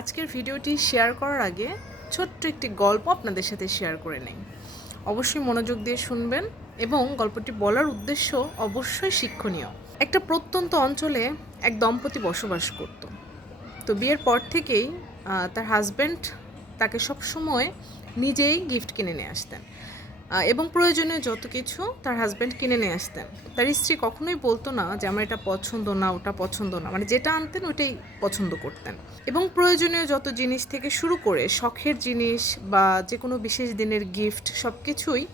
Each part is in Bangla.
আজকের ভিডিওটি শেয়ার করার আগে ছোট্ট একটি গল্প আপনাদের সাথে শেয়ার করে নেই। অবশ্যই মনোযোগ দিয়ে শুনবেন এবং গল্পটি বলার উদ্দেশ্য অবশ্যই শিক্ষণীয়। একটা প্রত্যন্ত অঞ্চলে এক দম্পতি বসবাস করত। তো বিয়ের পর থেকেই তার হাজব্যান্ড তাকে সবসময় নিজেই গিফট কিনে নিয়ে আসতেন। এবং প্রয়োজনীয় যত কিছু তার হাজব্যান্ড কিনে নিয়ে আসতেন। তার স্ত্রী কখনোই বলতো না যে, আমার এটা পছন্দ না, ওটা পছন্দ না। মানে যেটা আনতেন, ওটাই পছন্দ করতেন। এবং প্রয়োজনীয় যত জিনিস থেকে শুরু করে শখের জিনিস বা যে কোনো বিশেষ দিনের গিফট সব কিছুই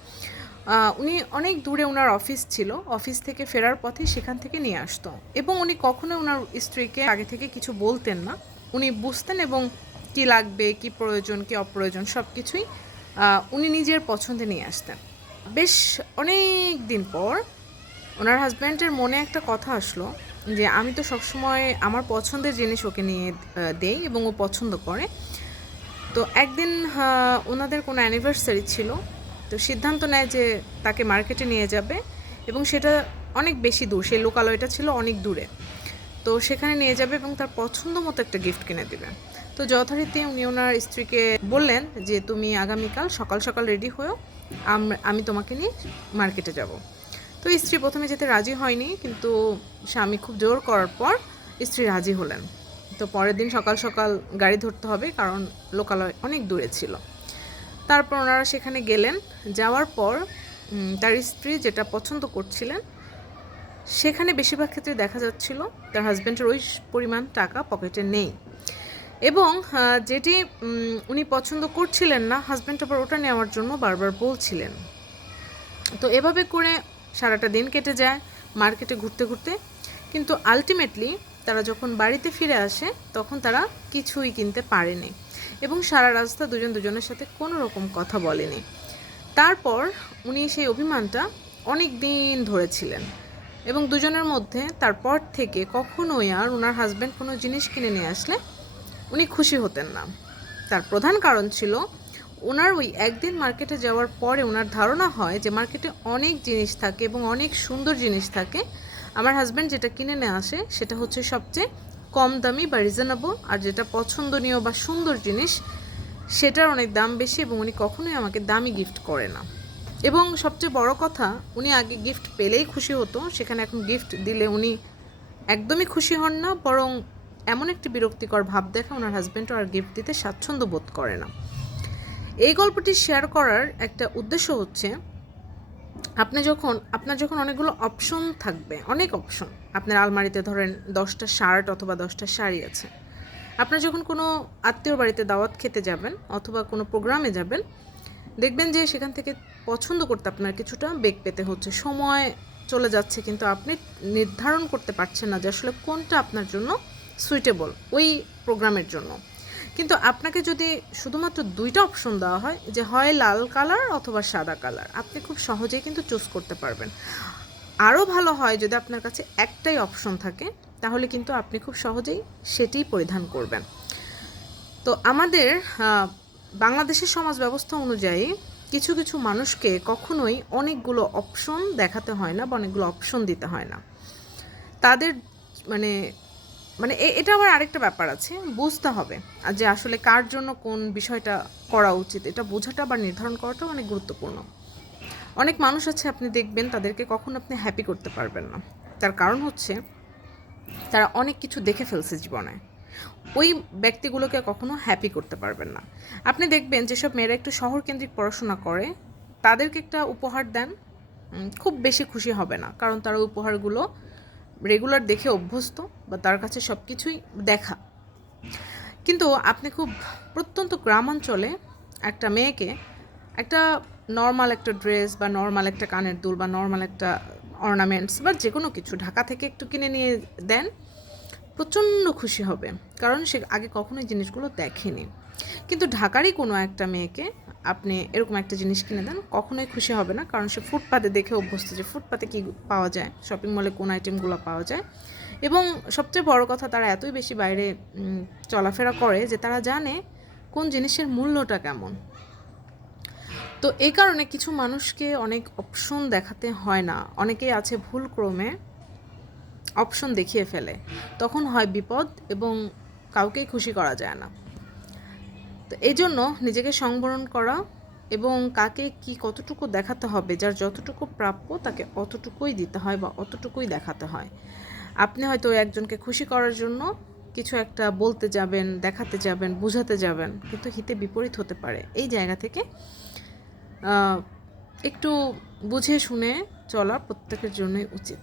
উনি অনেক দূরে ওনার অফিস ছিল। অফিস থেকে ফেরার পথে সেখান থেকে নিয়ে আসতো। এবং উনি কখনোই ওনার স্ত্রীকে আগে থেকে কিছু বলতেন না। উনি বুঝতেন এবং কি লাগবে, কি প্রয়োজন, কি অপ্রয়োজন সব কিছুই উনি নিজের পছন্দে নিয়ে আসতেন। বেশ অনেক দিন পর ওনার হাজব্যান্ডের মনে একটা কথা আসলো যে, আমি তো সবসময় আমার পছন্দের জিনিস ওকে নিয়ে দেই এবং ও পছন্দ করে। তো একদিন ওনাদের কোনো অ্যানিভার্সারি ছিল, তো সিদ্ধান্ত নেয় যে তাকে মার্কেটে নিয়ে যাবে এবং সেটা অনেক বেশি দূর, সেই লোকালয়টা ছিল অনেক দূরে। তো সেখানে নিয়ে যাবে এবং তার পছন্দ মতো একটা গিফট কিনে দেবে। তো যথারীতি উনি ওনার স্ত্রীকে বললেন যে, তুমি আগামীকাল সকাল সকাল রেডি হয়েও আম- তোমাকে নিয়ে মার্কেটে যাব। তো স্ত্রী প্রথমে যেতে রাজি হয়নি, কিন্তু স্বামী খুব জোর করার পর স্ত্রী রাজি হলেন। তো পরের দিন সকাল সকাল গাড়ি ধরতে হবে, কারণ লোকালয় অনেক দূরে ছিল। তারপর ওনারা সেখানে গেলেন, যাওয়ার পর তার স্ত্রী যেটা পছন্দ করছিলেন, সেখানে বেশিরভাগ ক্ষেত্রে দেখা যাচ্ছিল তার হাজব্যান্ডের ওই পরিমাণ টাকা পকেটে নেই। এবং যেটি উনি পছন্দ করছিলেন না হাজব্যান্ড আবার ওটা নেওয়ার জন্য বারবার বলছিলেন। তো এভাবে করে সারাটা দিন কেটে যায়, মার্কেটে ঘুরতে ঘুরতে। কিন্তু আলটিমেটলি তারা যখন বাড়িতে ফিরে আসে, তখন তারা কিছুই কিনতে পারেনি এবং সারা রাস্তা দুজন দুজনের সাথে কোনো রকম কথা বলেনি। তারপর উনি সেই অভিমানটা অনেক দিন ধরেছিলেন এবং দুজনের মধ্যে তারপর থেকে কখনোই আর ওনার হাজব্যান্ড কোনো জিনিস কিনে নিয়ে আসলে উনি খুশি হতেন না। তার প্রধান কারণ ছিল, ওনার ওই একদিন মার্কেটে যাওয়ার পরে ওনার ধারণা হয় যে মার্কেটে অনেক জিনিস থাকে এবং অনেক সুন্দর জিনিস থাকে। আমার হাজব্যান্ড যেটা কিনে নিয়ে আসে সেটা হচ্ছে সবচেয়ে কম দামি বা রিজনেবল আর যেটা পছন্দনীয় বা সুন্দর জিনিস সেটার অনেক দাম বেশি এবং উনি কখনোই আমাকে দামি গিফট করে না। এবং সবচেয়ে বড় কথা, উনি আগে গিফট পেলেই খুশি হতো, সেখানে এখন গিফট দিলে উনি একদমই খুশি হন না, বরং এমন একটি বিরক্তিকর ভাব দেখা ওনার হাজব্যান্ডও আর গিফট দিতে স্বাচ্ছন্দ্য বোধ করে না। এই গল্পটি শেয়ার করার একটা উদ্দেশ্য হচ্ছে, আপনি যখন, আপনার যখন অনেকগুলো অপশন থাকবে, অনেক অপশন আপনার আলমারিতে ধরেন দশটা শার্ট অথবা দশটা শাড়ি আছে, আপনার যখন কোনো আত্মীয়র বাড়িতে দাওয়াত খেতে যাবেন অথবা কোনো প্রোগ্রামে যাবেন, দেখবেন যে সেখান থেকে পছন্দ করতে আপনার কিছুটা বেগ পেতে হচ্ছে, সময় চলে যাচ্ছে কিন্তু আপনি নির্ধারণ করতে পারছেন না যে আসলে কোনটা আপনার জন্য সুইটেবল ওই প্রোগ্রামের জন্য। কিন্তু আপনাকে যদি শুধুমাত্র দুইটা অপশন দেওয়া হয়, যে হয় লাল কালার অথবা সাদা কালার আপনি খুব সহজেই কিন্তু চুজ করতে পারবেন। আরও ভালো হয় যদি আপনার কাছে একটাই অপশন থাকে, তাহলে কিন্তু আপনি খুব সহজেই সেটিই পরিধান করবেন। তো আমাদের বাংলাদেশের সমাজ ব্যবস্থা অনুযায়ী কিছু কিছু মানুষকে কখনোই অনেকগুলো অপশন দেখাতে হয় না বা অনেকগুলো অপশন দিতে হয় না। তাদের মানে মানে এটা আবার আরেকটা ব্যাপার আছে, বুঝতে হবে আর যে আসলে কার জন্য কোন বিষয়টা করা উচিত। এটা বোঝাটা বা নির্ধারণ করাটাও অনেক গুরুত্বপূর্ণ। অনেক মানুষ আছে, আপনি দেখবেন, তাদেরকে কখনো আপনি হ্যাপি করতে পারবেন না। তার কারণ হচ্ছে, তারা অনেক কিছু দেখে ফেলছে জীবনে। ওই ব্যক্তিগুলোকে কখনো হ্যাপি করতে পারবেন না। আপনি দেখবেন, যেসব মেয়েরা একটু শহর কেন্দ্রিক পড়াশোনা করে, তাদেরকে একটা উপহার দেন খুব বেশি খুশি হবে না। কারণ তারা উপহারগুলো রেগুলার দেখে অভ্যস্ত বা তার কাছে সব কিছুই দেখা। কিন্তু আপনি খুব প্রত্যন্ত গ্রামাঞ্চলে একটা মেয়েকে একটা নর্মাল একটা ড্রেস বা নর্মাল একটা কানের দুল বা নর্মাল একটা অর্নামেন্টস বা যে কোনো কিছু ঢাকা থেকে একটু কিনে নিয়ে দেন, প্রচণ্ড খুশি হবে। কারণ সে আগে কখনোই জিনিসগুলো দেখেনি। কিন্তু ঢাকারই কোনো একটা মেয়েকে আপনি এরকম একটা জিনিস কিনে দেন, কখনোই খুশি হবে না। কারণ সে ফুটপাতে দেখে অভ্যস্ত যে ফুটপাতে কী পাওয়া যায় শপিং মলে কোন আইটেমগুলো পাওয়া যায়। এবং সবচেয়ে বড় কথা, তারা এতই বেশি বাইরে চলাফেরা করে যে তারা জানে কোন জিনিসের মূল্যটা কেমন। তো এই কারণে কিছু মানুষকে অনেক অপশন দেখাতে হয় না। অনেকেই আছে ভুল ক্রমে অপশন দেখিয়ে ফেলে। তখন হয় বিপদ এবং কাউকেই খুশি করা যায় না। তো এই জন্য নিজেকে সংবরণ করা এবং কাকে কি কতটুকু দেখাতে হবে, যার যতটুকু প্রাপ্য তাকে অতটুকুই দিতে হয় বা অতটুকুই দেখাতে হয়। আপনি হয়তো একজনকে খুশি করার জন্য কিছু একটা বলতে যাবেন, দেখাতে যাবেন, বোঝাতে যাবেন, কিন্তু হিতে বিপরীত হতে পারে। এই জায়গা থেকে একটু বুঝে শুনে চলা প্রত্যেকের জন্যই উচিত।